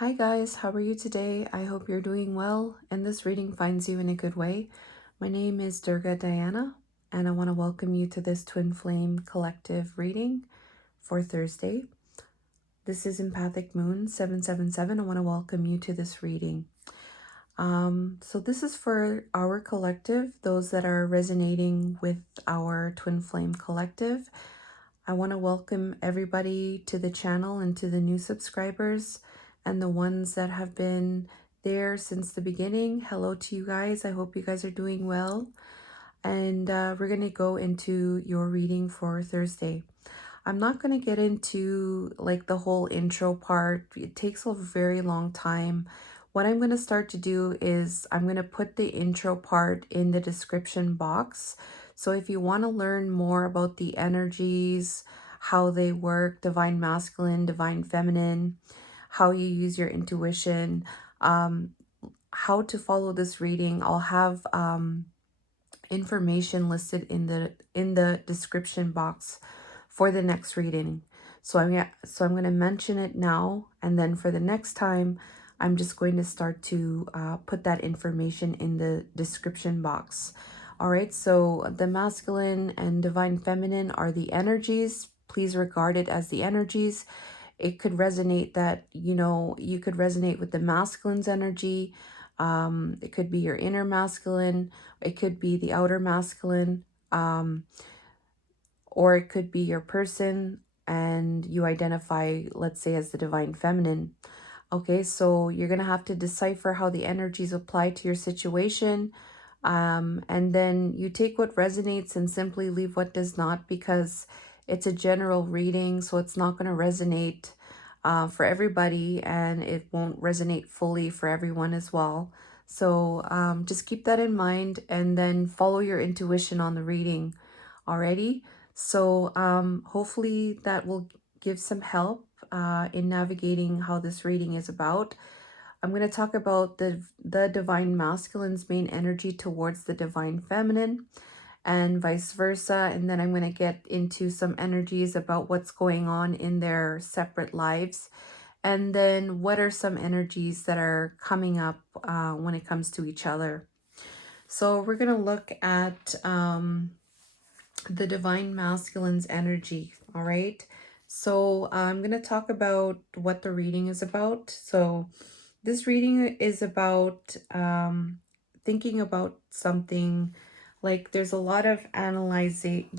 Hi guys, how are you today? I hope you're doing well and this reading finds you in a good way. My name is Durga Diana and I want to welcome you to this Twin Flame Collective reading for Thursday. This is Empathic Moon 777. I want to welcome you to this reading. So this is for our collective, those that are resonating with our Twin Flame Collective. I want to welcome everybody to the channel and to the new subscribers and the ones that have been there since the beginning. Hello to you guys. I hope you guys are doing well. And we're going to go into your reading for Thursday. I'm not going to get into like the whole intro part. It takes a very long time. What I'm going to start to do is I'm going to put the intro part in the description box. So if you want to learn more about the energies, how they work, divine masculine, divine feminine, how you use your intuition, um, how to follow this reading, I'll have information listed in the description box for the next reading. So I'm gonna mention it now, and then for the next time, I'm just going to start to put that information in the description box. All right. So the masculine and divine feminine are the energies. Please regard it as the energies. It could resonate that, you could resonate with the masculine's energy. It could be your inner masculine. It could be the outer masculine. Or it could be your person and you identify, let's say, as the divine feminine. Okay, so you're going to have to decipher how the energies apply to your situation. And then you take what resonates and simply leave what does not, because it's a general reading, so it's not going to resonate for everybody, and it won't resonate fully for everyone as well. So just keep that in mind and then follow your intuition on the reading. Alrighty. So hopefully that will give some help in navigating how this reading is about. I'm going to talk about the divine masculine's main energy towards the divine feminine and vice versa. And then I'm going to get into some energies about what's going on in their separate lives. And then what are some energies that are coming up when it comes to each other. So we're going to look at the divine masculine's energy. All right. So I'm going to talk about what the reading is about. So this reading is about thinking about something, like there's a lot of analyzing.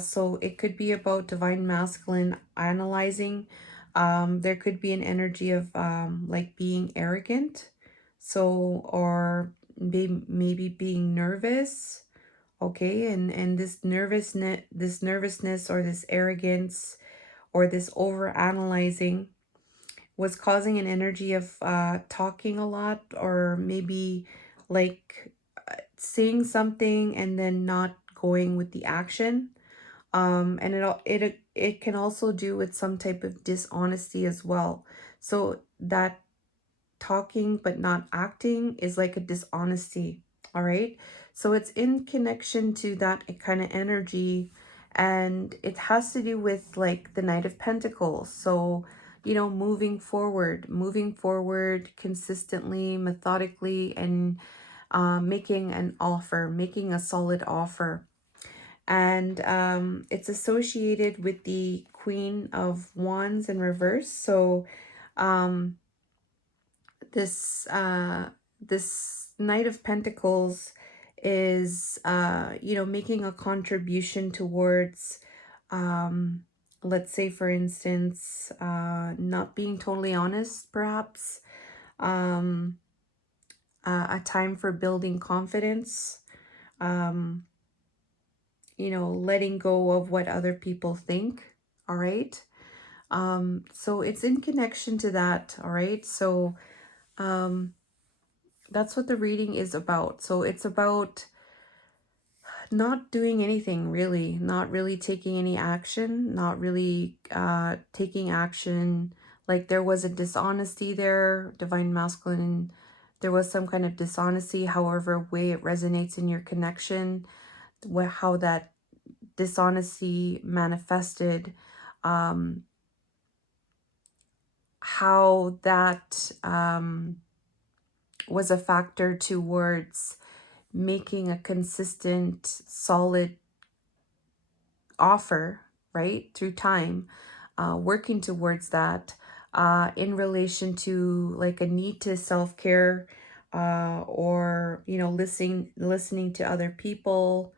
So it could be about divine masculine analyzing. There could be an energy of like being arrogant. So, or maybe being nervous. Okay, and this nervousness or this arrogance or this over analyzing was causing an energy of talking a lot, or maybe like saying something and then not going with the action. And it can also do with some type of dishonesty as well. So that talking but not acting is like a dishonesty. All right, so it's in connection to that kind of energy, and it has to do with like the Knight of Pentacles. So moving forward consistently, methodically, and making making a solid offer. And it's associated with the Queen of Wands in reverse. So um this Knight of Pentacles is making a contribution towards, let's say for instance, not being totally honest, perhaps, um a time for building confidence, um letting go of what other people think. All right. So it's in connection to that. All right. So um that's what the reading is about. So it's about not doing anything, really, not really taking any action, not really taking action. Like there was a dishonesty there, divine masculine. There was some kind of dishonesty, however way it resonates in your connection, how that dishonesty manifested. Um, how that was a factor towards making a consistent, solid offer, right, through time, working towards that, in relation to like a need to self-care, or listening to other people,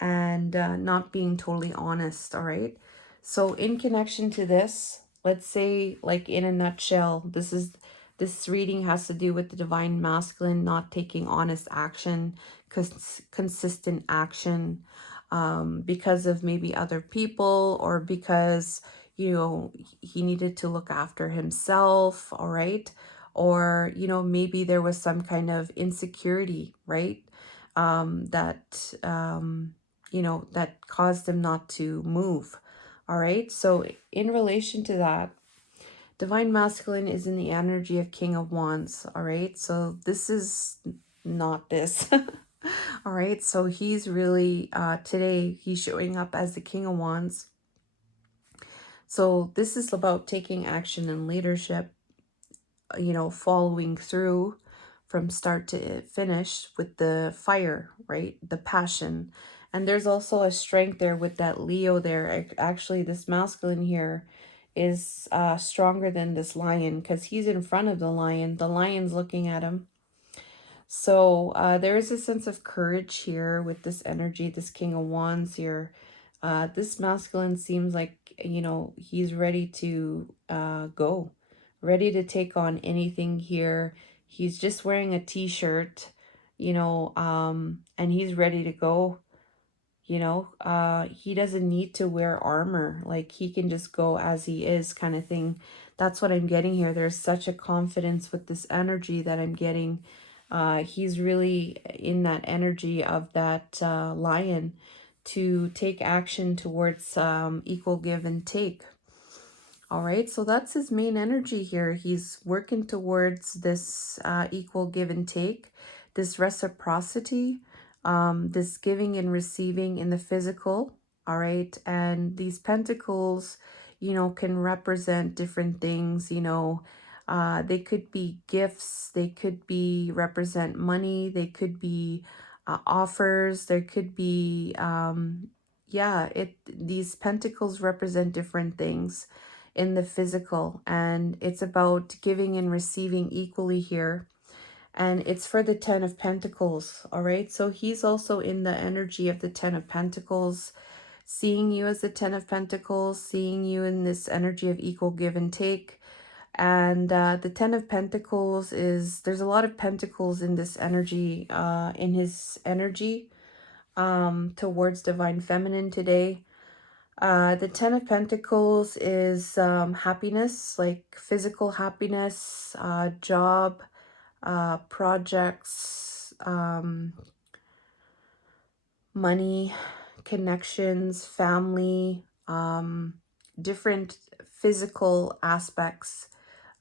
and not being totally honest. All right, so in connection to this, let's say, like, in a nutshell, this reading has to do with the divine masculine not taking honest action, consistent action, because of maybe other people, or because he needed to look after himself. All right, or maybe there was some kind of insecurity, right, that that caused him not to move. All right, so in relation to that, divine masculine is in the energy of King of Wands. All right, so this is not this. All right, so he's really, today, he's showing up as the King of Wands. So this is about taking action and leadership, following through from start to finish with the fire, right? The passion. And there's also a strength there with that Leo there. Actually, this masculine here is stronger than this lion, because he's in front of the lion. The lion's looking at him. So there is a sense of courage here with this energy, this King of Wands here. This masculine seems like, he's ready to go, ready to take on anything here. He's just wearing a t-shirt, and he's ready to go. He doesn't need to wear armor. Like, he can just go as he is, kind of thing. That's what I'm getting here. There's such a confidence with this energy that I'm getting. He's really in that energy of that lion, to take action towards equal give and take. All right, so that's his main energy here. He's working towards this equal give and take, this reciprocity, this giving and receiving in the physical. All right, and these pentacles, can represent different things. They could be gifts, they could be represent money, they could be offers, there could be these pentacles represent different things in the physical, and it's about giving and receiving equally here. And it's for the 10 of Pentacles. All right, so he's also in the energy of the 10 of Pentacles, seeing you as the 10 of Pentacles, seeing you in this energy of equal give and take. And the 10 of Pentacles is, there's a lot of pentacles in this energy, in his energy, towards divine feminine today. The 10 of Pentacles is happiness, like physical happiness, job, projects, money, connections, family, different physical aspects.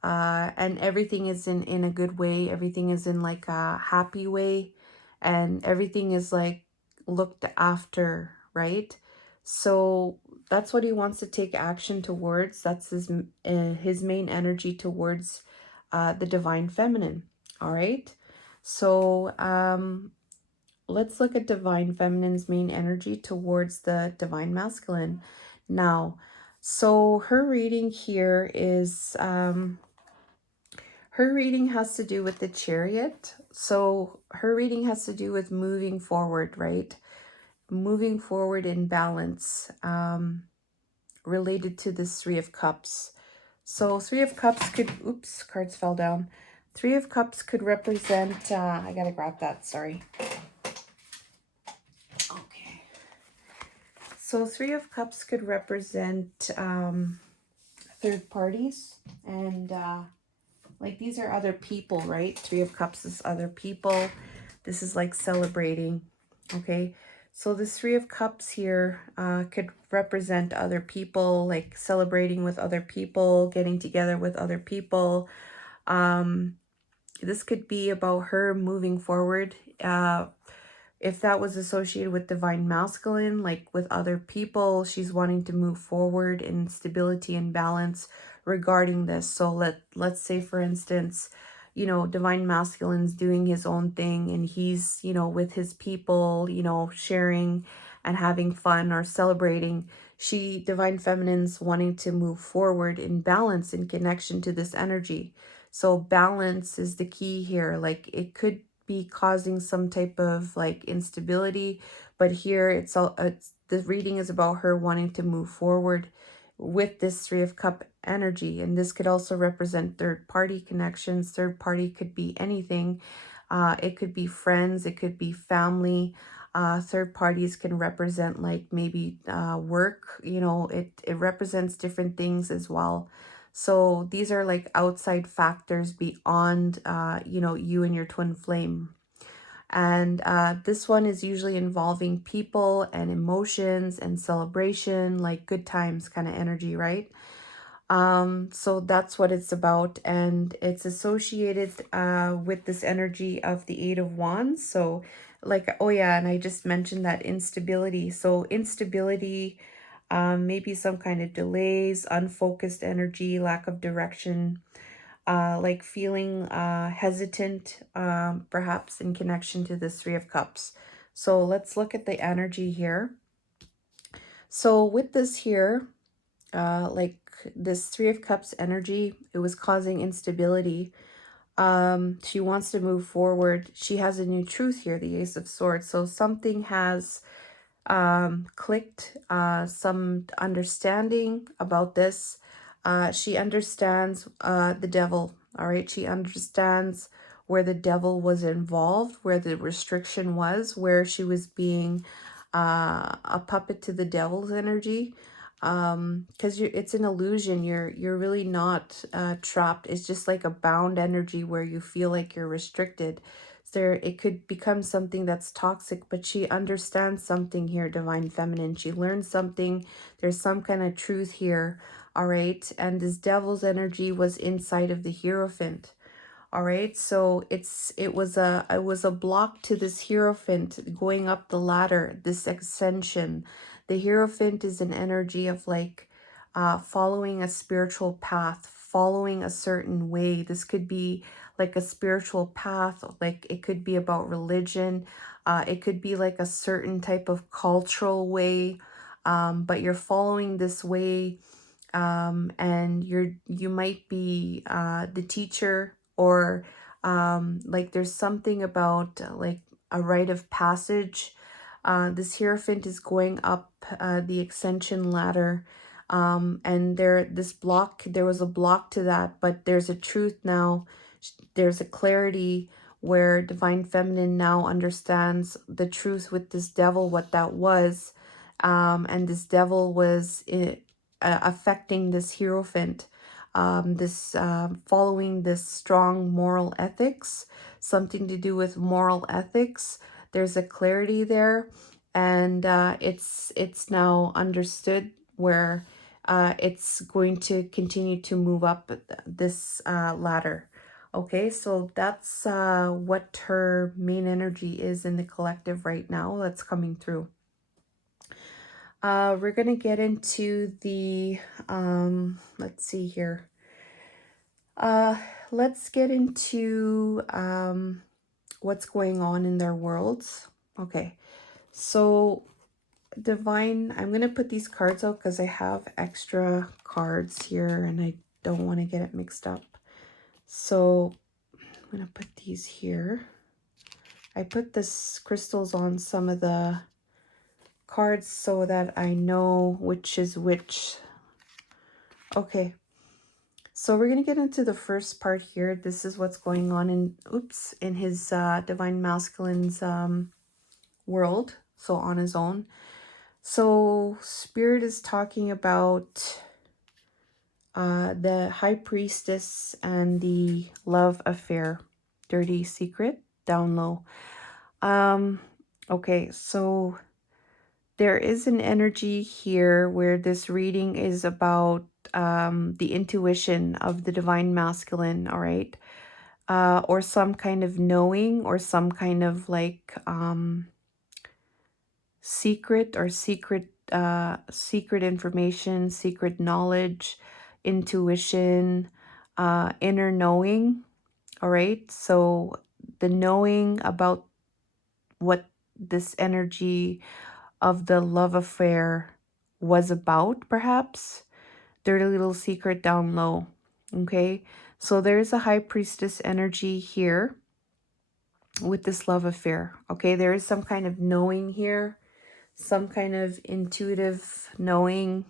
And everything is in a good way. Everything is in like a happy way. And everything is like looked after, right? So that's what he wants to take action towards. That's his main energy towards the divine feminine. All right. So let's look at divine feminine's main energy towards the divine masculine. Now, so her reading here is her reading has to do with the Chariot. So her reading has to do with moving forward, right? Moving forward in balance, related to this Three of Cups. So Three of Cups could, oops, cards fell down. Three of Cups could represent, I gotta grab that, sorry. Okay. So Three of Cups could represent third parties, and like these are other people, right? Three of Cups is other people. This is like celebrating, okay? So this Three of Cups here could represent other people, like celebrating with other people, getting together with other people. This could be about her moving forward, If that was associated with divine masculine, like with other people, she's wanting to move forward in stability and balance regarding this. So let's say, for instance, you know, divine masculine's doing his own thing and he's, you know, with his people, you know, sharing and having fun or celebrating. Divine feminine's wanting to move forward in balance, in connection to this energy. So balance is the key here. Like, it could be causing some type of like instability, but here it's the reading is about her wanting to move forward with this Three of Cup energy. And this could also represent third party connections. Third party could be anything. It could be friends, it could be family. Third parties can represent like maybe work, you know, it represents different things as well. So these are like outside factors beyond, you know, you and your twin flame. And this one is usually involving people and emotions and celebration, like good times kind of energy, right? So that's what it's about, and it's associated with this energy of the Eight of Wands. So like, oh yeah, and I just mentioned that instability. So instability, maybe some kind of delays, unfocused energy, lack of direction, like feeling hesitant, perhaps in connection to this Three of Cups. So let's look at the energy here. So with this here, like this Three of Cups energy, it was causing instability. She wants to move forward. She has a new truth here, the Ace of Swords. So something has clicked, some understanding about this. She understands the devil. All right, she understands where the devil was involved, where the restriction was, where she was being a puppet to the devil's energy. Because it's an illusion. You're really not trapped. It's just like a bound energy where you feel like you're restricted. There, it could become something that's toxic, but she understands something here, divine feminine. She learns something. There's some kind of truth here. All right, and this devil's energy was inside of the Hierophant. All right, so it was a block to this Hierophant going up the ladder, this ascension. The Hierophant is an energy of like following a spiritual path, following a certain way. This could be like a spiritual path, like it could be about religion. It could be like a certain type of cultural way, but you're following this way, and you might be the teacher, or like there's something about like a rite of passage. This Hierophant is going up the ascension ladder, and there was a block to that, but there's a truth now. There's a clarity where divine feminine now understands the truth with this devil, what that was. And this devil was affecting this Hierophant, this following this strong moral ethics, something to do with moral ethics. There's a clarity there, and it's now understood where it's going to continue to move up this ladder. Okay, so that's what her main energy is in the collective right now that's coming through. We're going to get into the, let's see here. Let's get into what's going on in their worlds. Okay, so divine, I'm going to put these cards out because I have extra cards here and I don't want to get it mixed up. So I'm going to put these here. I put this crystals on some of the cards so that I know which is which. Okay, so we're going to get into the first part here. This is what's going on in his divine masculine's world, so on his own. So Spirit is talking about the High Priestess and the love affair, dirty secret, down low. Okay, so there is an energy here where this reading is about the intuition of the divine masculine, all right? Or some kind of knowing, or some kind of like secret or secret information, secret knowledge, intuition, inner knowing. All right. So the knowing about what this energy of the love affair was about, perhaps their little secret down low. Okay. So there's a high priestess energy here with this love affair. Okay. There is some kind of knowing here, some kind of intuitive knowing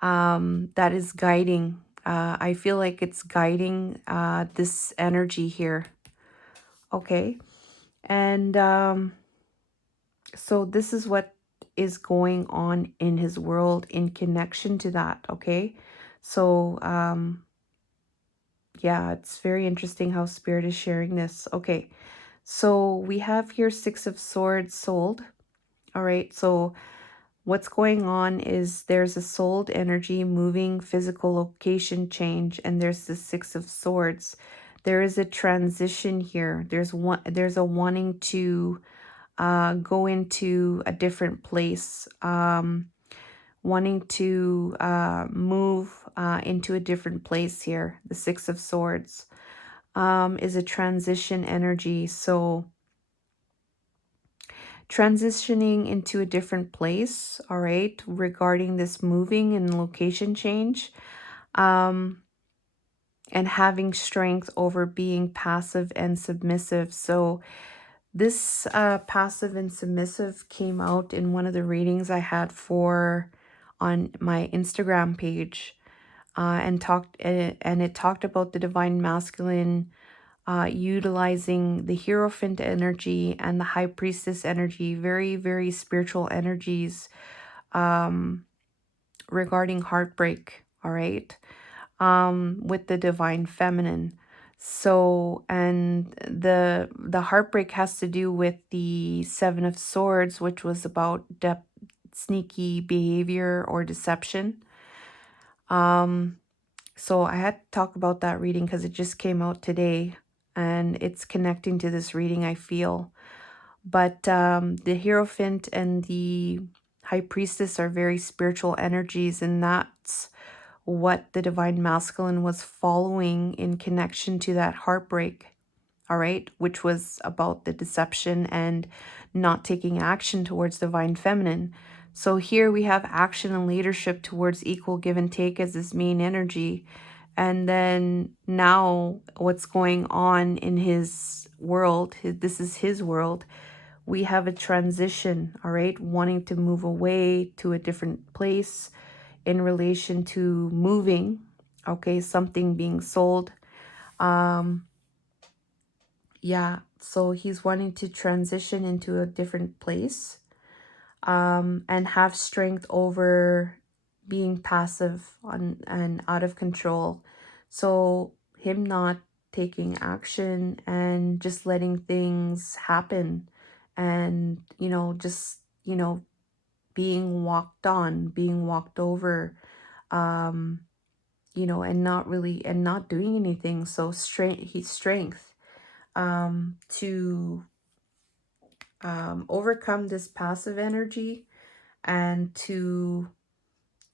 that is guiding. I feel like it's guiding this energy here. Okay. And so this is what is going on in his world in connection to that. Okay. So, yeah, it's very interesting how Spirit is sharing this. Okay. So we have here Six of Swords sold. All right. So what's going on is there's a souled energy moving, physical location change, and there's the Six of Swords. There is a transition here. There's a wanting to go into a different place, wanting to move into a different place here. The Six of Swords is a transition energy. So transitioning into a different place, all right, regarding this moving and location change, um, and having strength over being passive and submissive. So this passive and submissive came out in one of the readings I had for on my Instagram page, and it talked about the divine masculine utilizing the Hierophant energy and the High Priestess energy, very, very spiritual energies um, regarding heartbreak, all right, with the divine feminine. So, and the heartbreak has to do with the Seven of Swords, which was about sneaky behavior or deception. So I had to talk about that reading because it just came out today and it's connecting to this reading, I feel. But the Hierophant and the High Priestess are very spiritual energies, and that's what the Divine Masculine was following in connection to that heartbreak, all right, which was about the deception and not taking action towards Divine Feminine. So here we have action and leadership towards equal give and take as this main energy. And then now what's going on in his world, this is his world. We have a transition, all right, wanting to move away to a different place in relation to moving, okay, something being sold. Yeah, so he's wanting to transition into a different place, and have strength over being passive and out of control. So him not taking action and just letting things happen, and just being walked on, being walked over, um and not doing anything. So strength to overcome this passive energy and to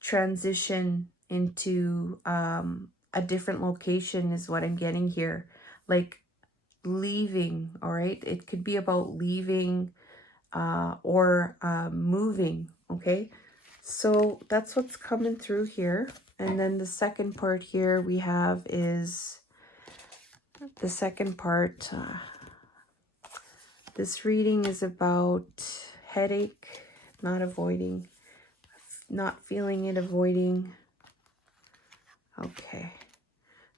transition into a different location is what I'm getting here. Like leaving, all right? It could be about leaving or moving, okay? So that's what's coming through here. And then the second part here we have is the second part. This reading is about headache, not avoiding, not feeling it, avoiding. Okay.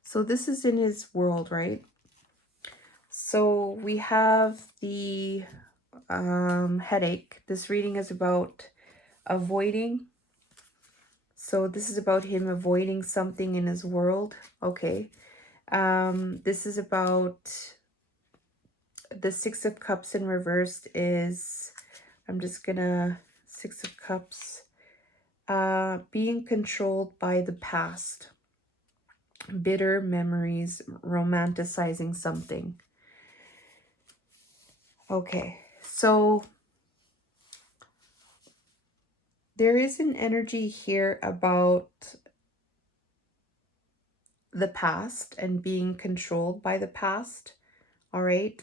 So this is in his world, right? So we have the headache. This reading is about avoiding. So this is about him avoiding something in his world. Okay. This is about the Six of Cups in reversed is, I'm just gonna, Six of Cups, being controlled by the past, bitter memories, romanticizing something. Okay, so There is an energy here about the past and being controlled by the past. All right.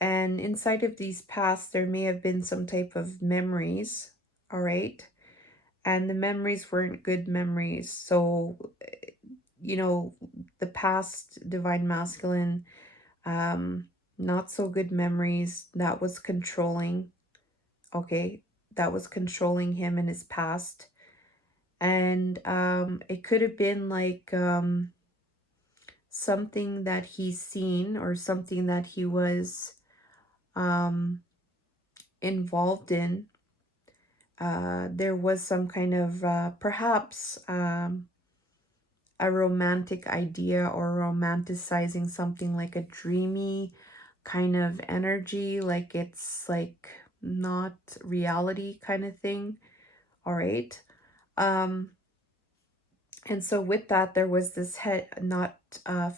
And inside of these pasts, there may have been some type of memories. All right. And the memories weren't good memories. So, the past divine masculine, um, not so good memories. That was controlling. Okay. That was controlling him in his past. And it could have been like something that he's seen or something that he was um, involved in. There was some kind of perhaps a romantic idea or romanticizing something like a dreamy kind of energy, like it's like not reality kind of thing. All right. Um, and so with that, there was this head not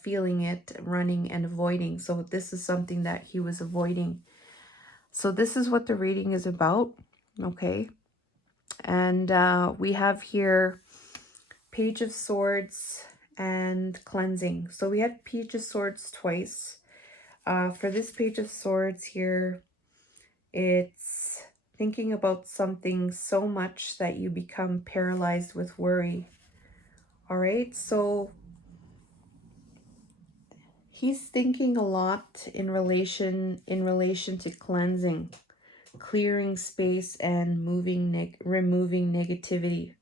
feeling it, running and avoiding. So this is something that he was avoiding. So this is what the reading is about. Okay. And we have here Page of Swords and cleansing. So we had Page of Swords twice. For this Page of Swords here, it's thinking about something so much that you become paralyzed with worry. All right, so he's thinking a lot in relation to cleansing, clearing space, and removing negativity.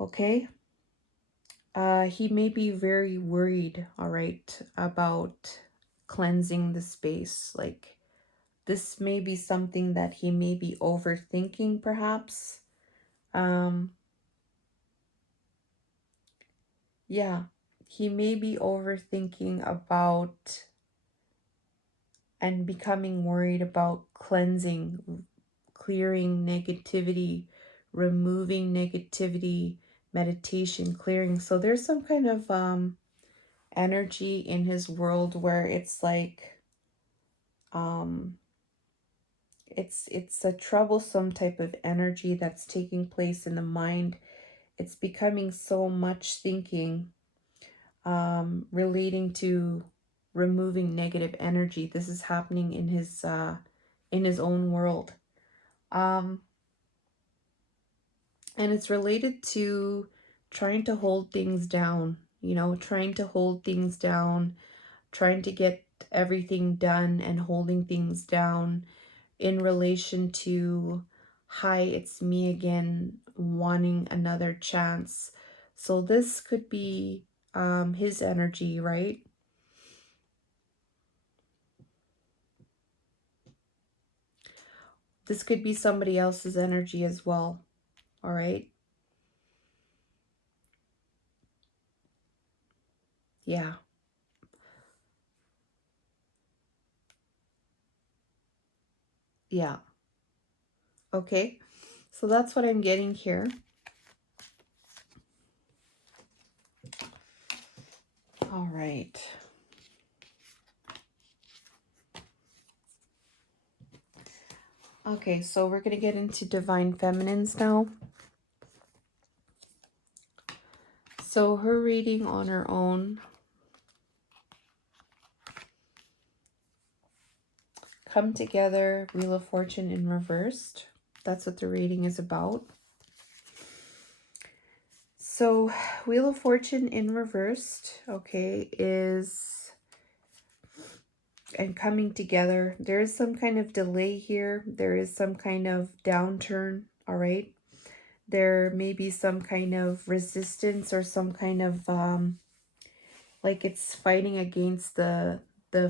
Okay. He may be very worried, all right, about cleansing the space. Like, this may be something that he may be overthinking, perhaps. Um, yeah, he may be overthinking about and becoming worried about cleansing, clearing negativity, removing negativity, meditation, clearing. So there's some kind of energy in his world where it's like um it's a troublesome type of energy that's taking place in the mind. It's becoming so much thinking relating to removing negative energy. This is happening in his own world. um and it's related to trying to hold things down, trying to hold things down, trying to get everything done and holding things down in relation to, hi, it's me again, wanting another chance. So this could be his energy, right? This could be somebody else's energy as well. All right. Yeah. Yeah. Okay. So that's what I'm getting here. All right. Okay, so we're going to get into divine feminines now. So her reading on her own. Come together, Wheel of Fortune in reversed. That's what the reading is about. So Wheel of Fortune in reversed, okay, is and coming together. There is some kind of delay here. There is some kind of downturn, all right? There may be some kind of resistance or some kind of like it's fighting against the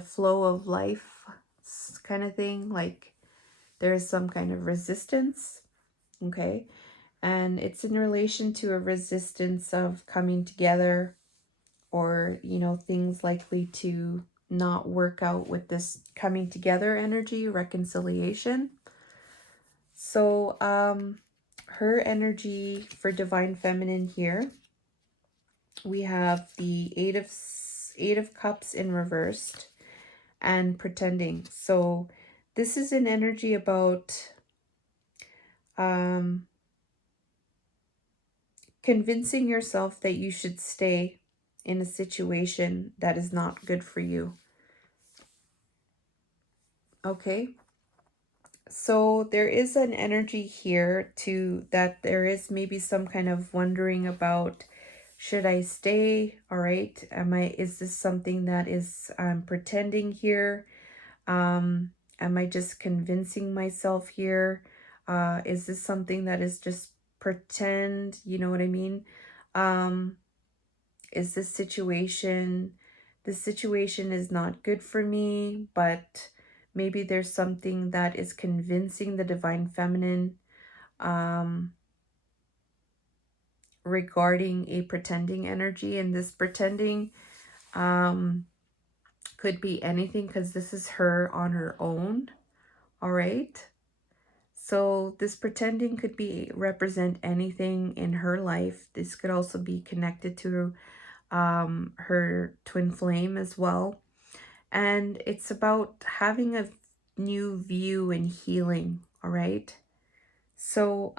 flow of life kind of thing. Like there is some kind of resistance, okay? And it's in relation to a resistance of coming together, or things likely to not work out with this coming together energy, reconciliation. So her energy for divine feminine here, we have the eight of cups in reversed and pretending. So this is an energy about Um, convincing yourself that you should stay in a situation that is not good for you. Okay. So there is an energy here to that there is maybe some kind of wondering about, should I stay? All right. Is this something that is I'm pretending here? Am I just convincing myself here? Is this something that is just pretend? You know what I mean? Um, is this situation is not good for me, but maybe there's something that is convincing the divine feminine um regarding a pretending energy. And this pretending um could be anything, because this is her on her own. All right. So this pretending could be represent anything in her life. This could also be connected to her twin flame as well. And it's about having a new view and healing. All right. So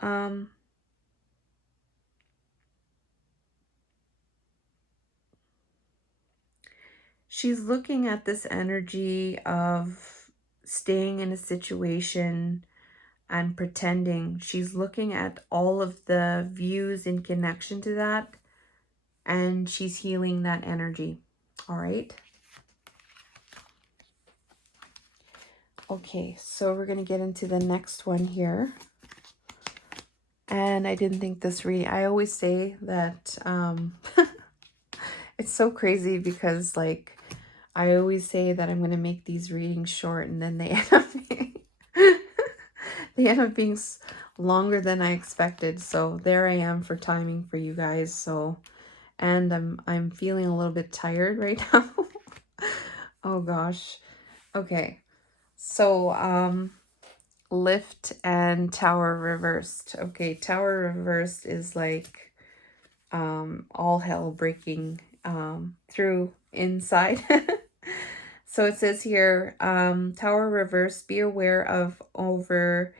she's looking at this energy of staying in a situation and pretending. She's looking at all of the views in connection to that, and she's healing that energy. All right. Okay, so we're going to get into the next one here. And I didn't think this reading, I always say that it's so crazy because, like, I always say that I'm going to make these readings short, and then they end up being, they end up being longer than I expected. So there I am for timing for you guys. So, and I'm feeling a little bit tired right now. Oh gosh. Okay. So lift and tower reversed. Okay, tower reversed is like all hell breaking through inside. So it says here, tower reversed, be aware of over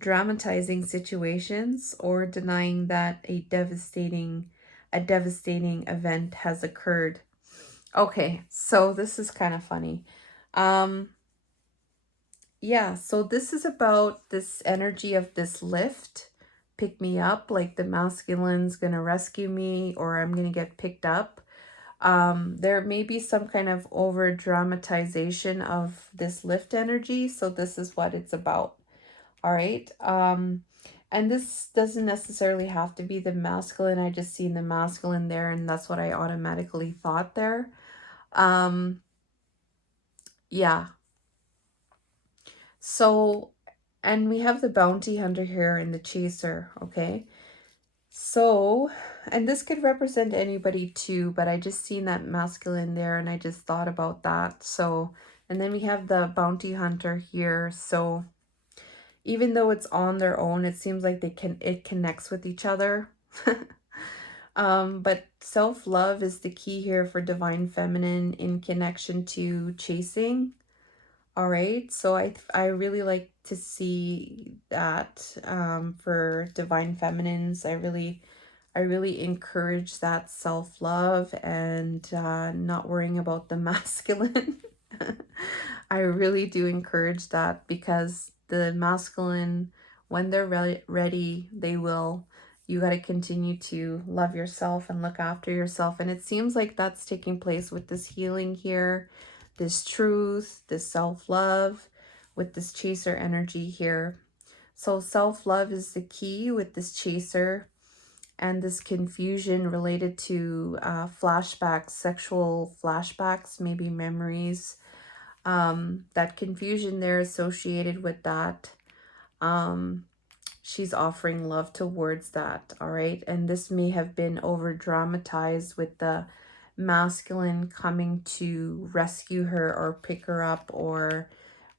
dramatizing situations or denying that a devastating event has occurred. Okay, so this is kind of funny. Yeah, so this is about this energy of this lift, pick me up, like the masculine's gonna rescue me or I'm gonna get picked up. There may be some kind of over dramatization of this lift energy, so this is what it's about. All right. And this doesn't necessarily have to be the masculine. I just seen the masculine there, and that's what I automatically thought there. Um, yeah. So, and we have the bounty hunter here and the chaser, okay? So, and this could represent anybody too, but I just seen that masculine there and I just thought about that. So, and then we have the bounty hunter here. So, even though it's on their own, it seems like it connects with each other. But self-love is the key here for divine feminine in connection to chasing. All right, so I really like to see that for divine feminines. I really encourage that self-love and not worrying about the masculine. I really do encourage that because the masculine, when they're ready, they will. You got to continue to love yourself and look after yourself. And it seems like that's taking place with this healing here, this truth, this self-love, with this chaser energy here. So self-love is the key with this chaser, and this confusion related to flashbacks, sexual flashbacks, maybe memories. That confusion there associated with that. She's offering love towards that, all right? And this may have been over dramatized with the masculine coming to rescue her or pick her up or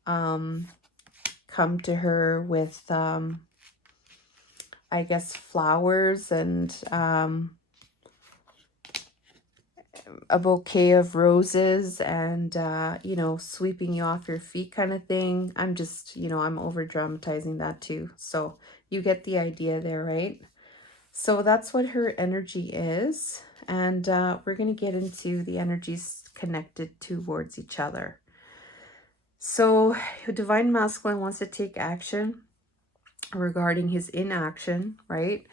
come to her with, I guess, flowers and a bouquet of roses and, you know, sweeping you off your feet kind of thing. I'm just, you know, I'm over dramatizing that too. So you get the idea there, right? So that's what her energy is. And we're going to get into the energies connected towards each other. So Divine Masculine wants to take action regarding his inaction, right?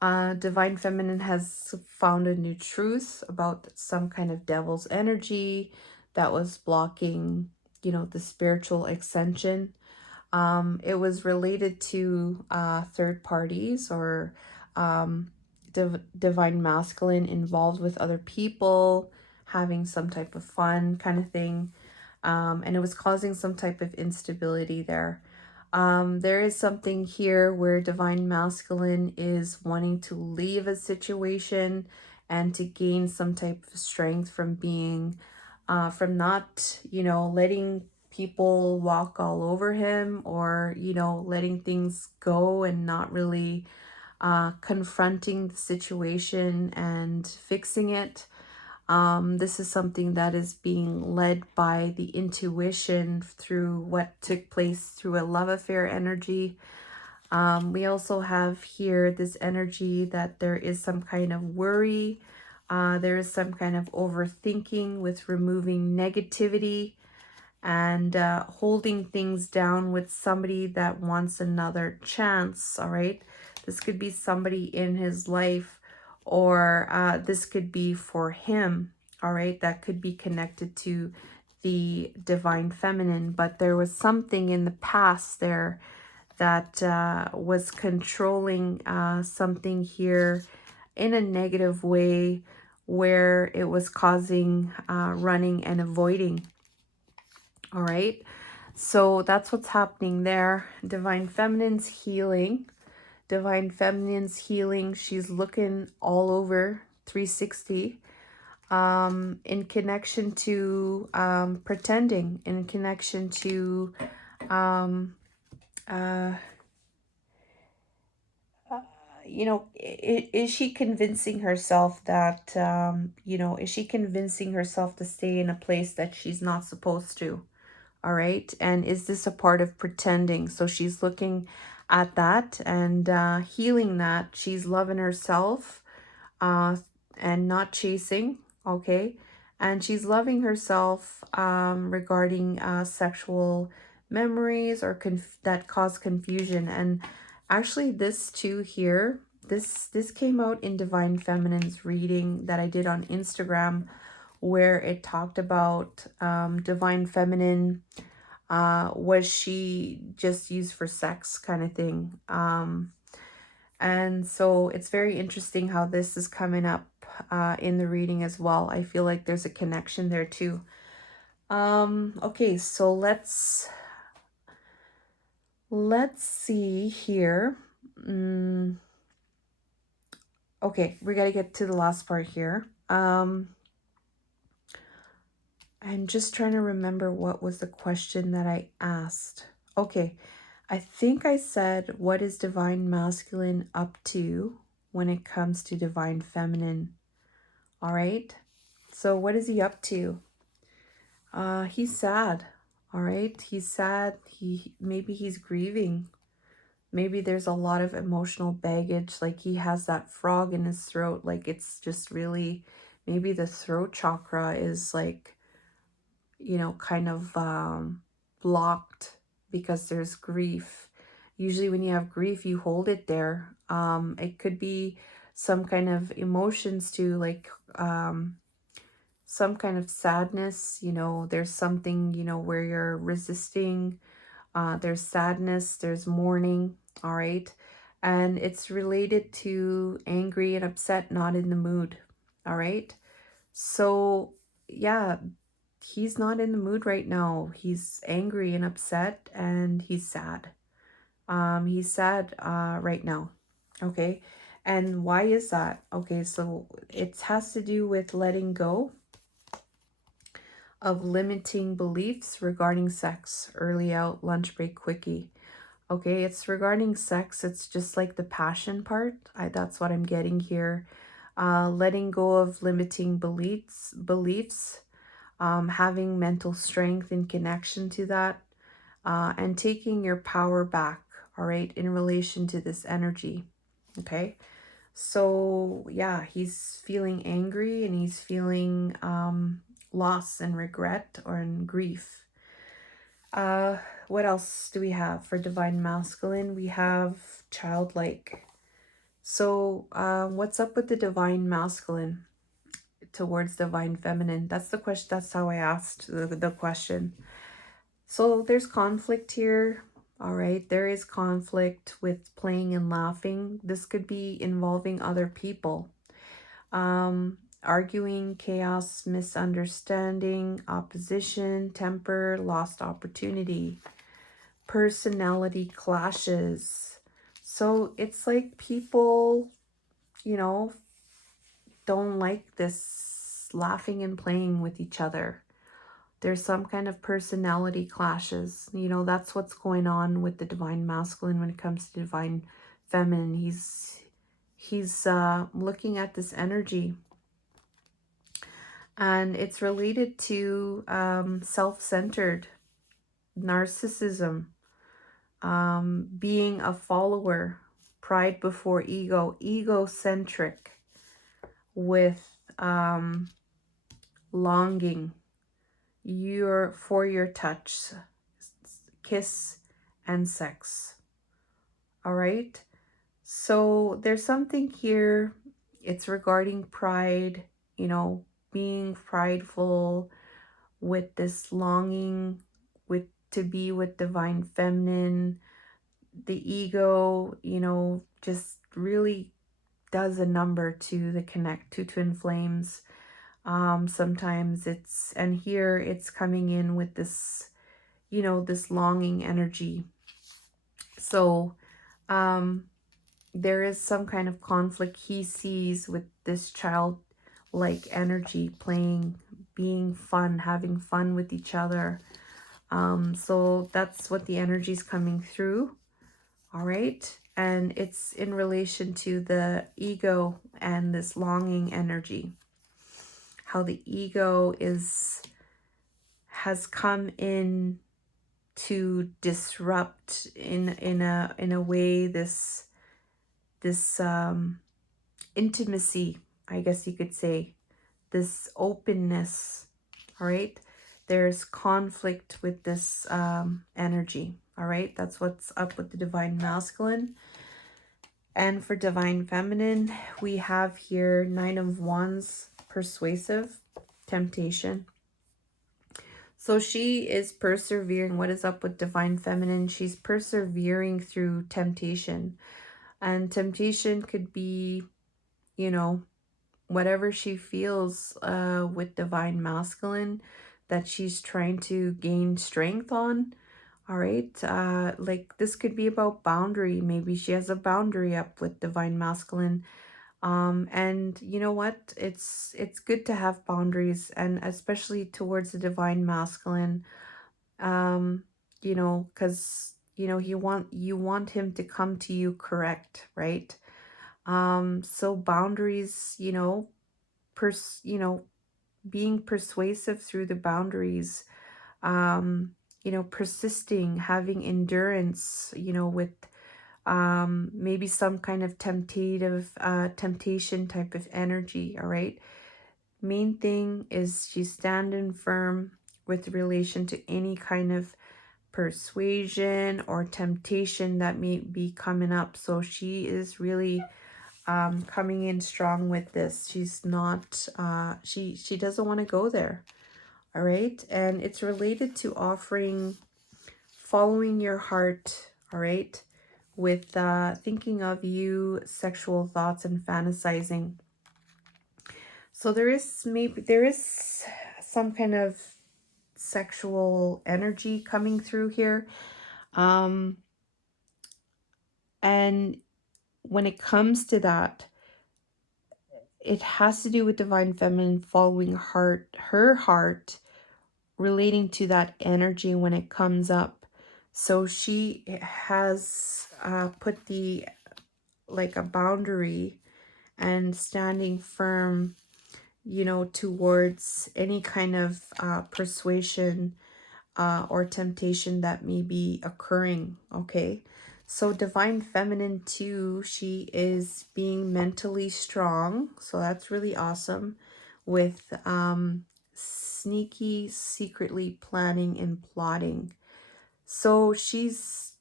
Divine Feminine has found a new truth about some kind of devil's energy that was blocking, you know, the spiritual ascension. It was related to third parties or divine masculine involved with other people, having some type of fun kind of thing. And it was causing some type of instability there. There is something here where divine masculine is wanting to leave a situation and to gain some type of strength from being, from not, you know, letting people walk all over him, or, you know, letting things go and not really confronting the situation and fixing it. This is something that is being led by the intuition through what took place through a love affair energy. We also have here this energy that there is some kind of worry. There is some kind of overthinking with removing negativity and holding things down with somebody that wants another chance. All right. This could be somebody in his life, or this could be for him. All right. That could be connected to the divine feminine, but there was something in the past there that was controlling something here in a negative way, where it was causing running and avoiding. All right. So that's what's happening there. Divine Feminine's healing. Divine Feminine's healing. She's looking all over 360 in connection to pretending, in connection to um, uh, you know, is she convincing herself that, you know, is she convincing herself to stay in a place that she's not supposed to? All right. And is this a part of pretending? So she's looking at that and healing that. She's loving herself uh, and not chasing. Okay. And she's loving herself regarding sexual memories or that cause confusion. And actually this too here, this came out in Divine Feminine's reading that I did on Instagram, where it talked about Divine Feminine, was she just used for sex kind of thing. And so it's very interesting how this is coming up in the reading as well. I feel like there's a connection there too. Okay, so let's see here. Okay, we got to get to the last part here. I'm just trying to remember what was the question that I asked. Okay, I think I said, what is divine masculine up to when it comes to divine feminine? All right. So what is he up to? He's sad. All right. He's sad. Maybe he's grieving. Maybe there's a lot of emotional baggage. Like he has that frog in his throat. Like it's just really, maybe the throat chakra is like, you know, kind of blocked because there's grief. Usually when you have grief, you hold it there. It could be some kind of emotions too, like some kind of sadness, you know, there's something, you know, where you're resisting. There's sadness, there's mourning, all right? And it's related to angry and upset, not in the mood, all right? So, yeah, he's not in the mood right now. He's angry and upset and he's sad. He's sad right now. Okay. And why is that? Okay, so it has to do with letting go of limiting beliefs regarding sex, early out, lunch break, quickie. Okay, it's regarding sex. It's just like the passion part. That's what I'm getting here. letting go of limiting beliefs, having mental strength in connection to that, and taking your power back, all right, in relation to this energy. Okay. So yeah, he's feeling angry and he's feeling loss and regret or in grief. Uh, what else do we have for divine masculine? We have childlike. So, what's up with the divine masculine towards divine feminine? That's the question. That's how I asked the question. So, there's conflict here. All right, there is conflict with playing and laughing. This could be involving other people. Arguing, chaos, misunderstanding, opposition, temper, lost opportunity, personality clashes. So it's like people, you know, don't like this laughing and playing with each other. There's some kind of personality clashes. You know, that's what's going on with the divine masculine when it comes to divine feminine. He's looking at this energy, and it's related to self-centered narcissism, being a follower, pride before ego, egocentric with longing for your touch, kiss, and sex. All right. So there's something here. It's regarding pride, you know, being prideful with this longing with to be with divine feminine. The ego, you know, just really does a number to the connect to twin flames. Sometimes it's, and here it's coming in with this, you know, this longing energy. So there is some kind of conflict he sees with this childlike energy, playing, being fun, having fun with each other. So that's what the energy is coming through. All right. And it's in relation to the ego and this longing energy. How the ego has come in to disrupt in a way this intimacy, I guess you could say, this openness. All right. There's conflict with this energy. All right. That's what's up with the divine masculine. And for divine feminine, we have here 9 of Wands, persuasive, temptation. So she is persevering. What is up with divine feminine? She's persevering through temptation. And temptation could be, you know, whatever she feels with divine masculine that she's trying to gain strength on. All right. Like this could be about boundary. Maybe she has a boundary up with divine masculine. And you know what? It's good to have boundaries, and especially towards the divine masculine. You know, because you know you want him to come to you correct, right? So boundaries, you know, you know, being persuasive through the boundaries, you know, persisting, having endurance, you know, with maybe some kind of temptation type of energy. All right. Main thing is she's standing firm with relation to any kind of persuasion or temptation that may be coming up. So she is really coming in strong with this. She's not she doesn't want to go there. All right. And it's related to following your heart. All right, with thinking of you, sexual thoughts, and fantasizing. So there is some kind of sexual energy coming through here. And when it comes to that, it has to do with divine feminine following her heart, relating to that energy when it comes up. So she has put the like a boundary, and standing firm, you know, towards any kind of persuasion or temptation that may be occurring. Okay, so divine feminine too, she is being mentally strong, so that's really awesome, with sneaky, secretly planning and plotting. So she's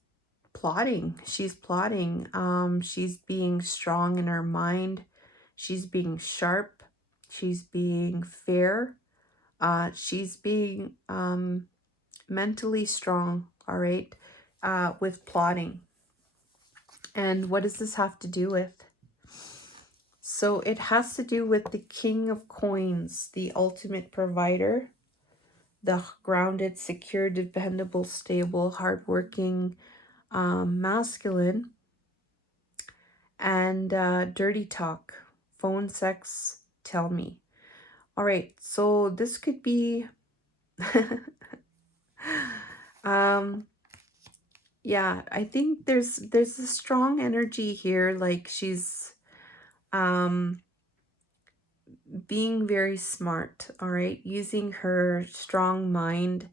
plotting, she's being strong in her mind, she's being sharp, she's being fair, she's being mentally strong, all right, with plotting. And what does this have to do with? So it has to do with the King of Coins, the ultimate provider, the grounded, secure, dependable, stable, hardworking, masculine, and dirty talk, phone sex, tell me. All right, so this could be um yeah, I think there's a strong energy here, like she's um being very smart, all right, using her strong mind,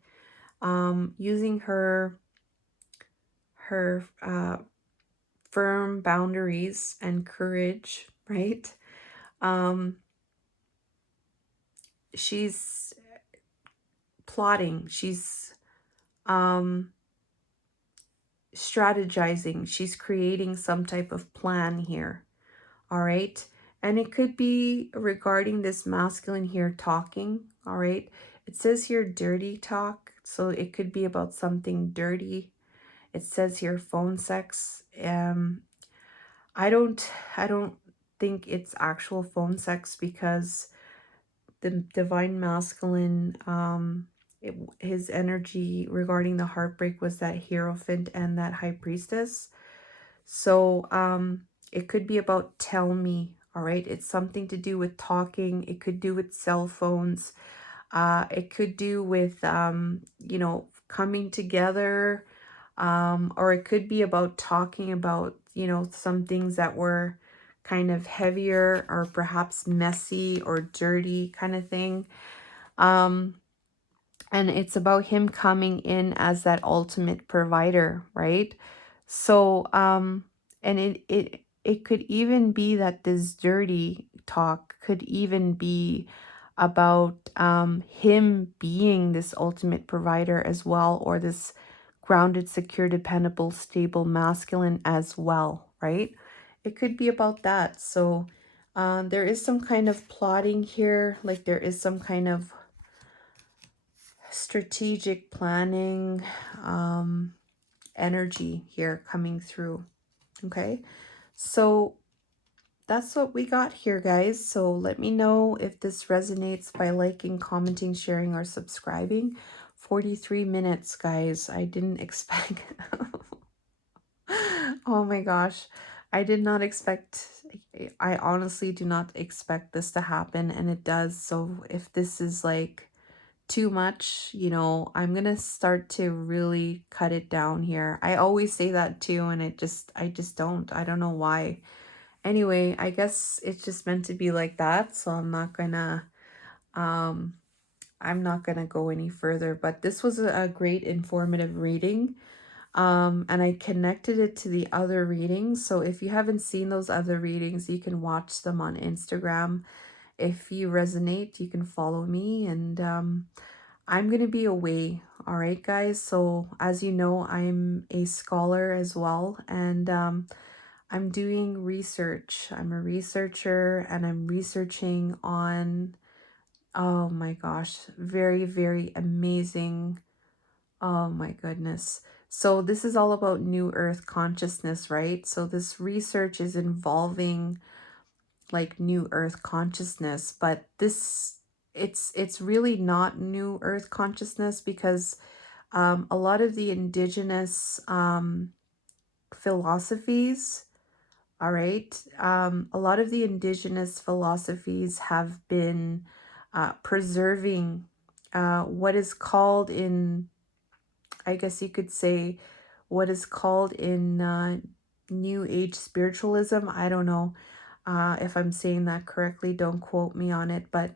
using her firm boundaries and courage, right? um she's plotting, she's um strategizing, she's creating some type of plan here. All right. And it could be regarding this masculine here talking. All right. It says here dirty talk. So it could be about something dirty. It says here phone sex. I don't think it's actual phone sex, because the divine masculine, his energy regarding the heartbreak was that Hierophant and that High Priestess. So it could be about tell me, all right? It's something to do with talking. It could do with cell phones. It could do with, you know, coming together. Or it could be about talking about, you know, some things that were kind of heavier or perhaps messy or dirty kind of thing. Um, and it's about him coming in as that ultimate provider, right? So and it could even be that this dirty talk could even be about him being this ultimate provider as well, or this grounded, secure, dependable, stable masculine as well, right? It could be about that. So there is some kind of plotting here, like there is some kind of strategic planning energy here coming through. Okay, so that's what we got here, guys. So let me know if this resonates by liking, commenting, sharing, or subscribing. 43 minutes, guys. I didn't expect oh my gosh, I did not expect, I honestly do not expect this to happen, and it does. So if this is like too much, you know, I'm gonna start to really cut it down here. I always say that too, and I just don't. I don't know why. Anyway, I guess it's just meant to be like that, so um I'm not gonna go any further. But this was a great informative reading. And I connected it to the other readings. So if you haven't seen those other readings, you can watch them on Instagram. If you resonate, you can follow me, and I'm going to be away. All right, guys. So, as you know, I'm a scholar as well, and I'm doing research. I'm a researcher, and I'm researching on, oh my gosh, very, very amazing. Oh my goodness. So, this is all about New Earth consciousness, right? So, this research is involving like New Earth consciousness, but it's really not New Earth consciousness, because a lot of the indigenous philosophies, all right, a lot of the indigenous philosophies have been preserving what is called in, I guess you could say, what is called in New Age spiritualism. I don't know. If I'm saying that correctly, don't quote me on it, but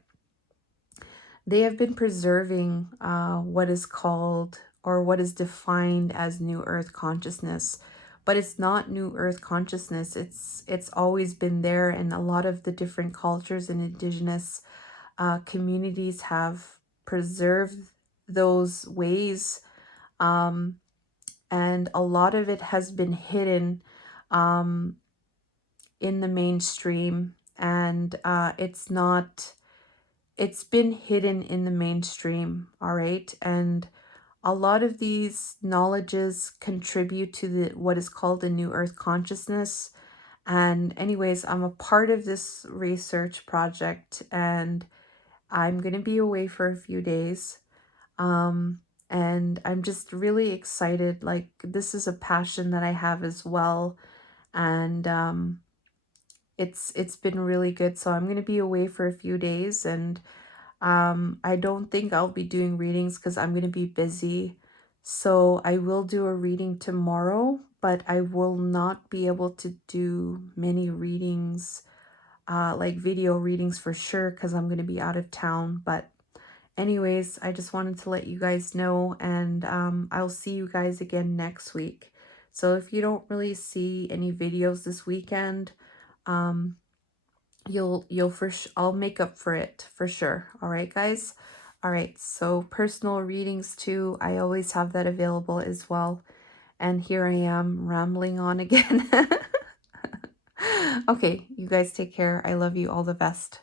they have been preserving what is called or what is defined as New Earth consciousness. But it's not New Earth consciousness. It's always been there, and a lot of the different cultures and indigenous communities have preserved those ways, um, and a lot of it has been hidden um, in the mainstream, and it's been hidden in the mainstream, all right? And a lot of these knowledges contribute to the what is called the New Earth consciousness. And anyways, I'm a part of this research project, and I'm going to be away for a few days. Um, and I'm just really excited. Like, this is a passion that I have as well. And it's been really good. So I'm going to be away for a few days, and I don't think I'll be doing readings because I'm going to be busy. So I will do a reading tomorrow, but I will not be able to do many readings, like video readings for sure, because I'm going to be out of town. But anyways, I just wanted to let you guys know, and I'll see you guys again next week. So if you don't really see any videos this weekend, um, you'll I'll make up for it for sure. All right, guys. All right, so personal readings too, I always have that available as well. And here I am rambling on again. Okay, you guys take care. I love you. All the best.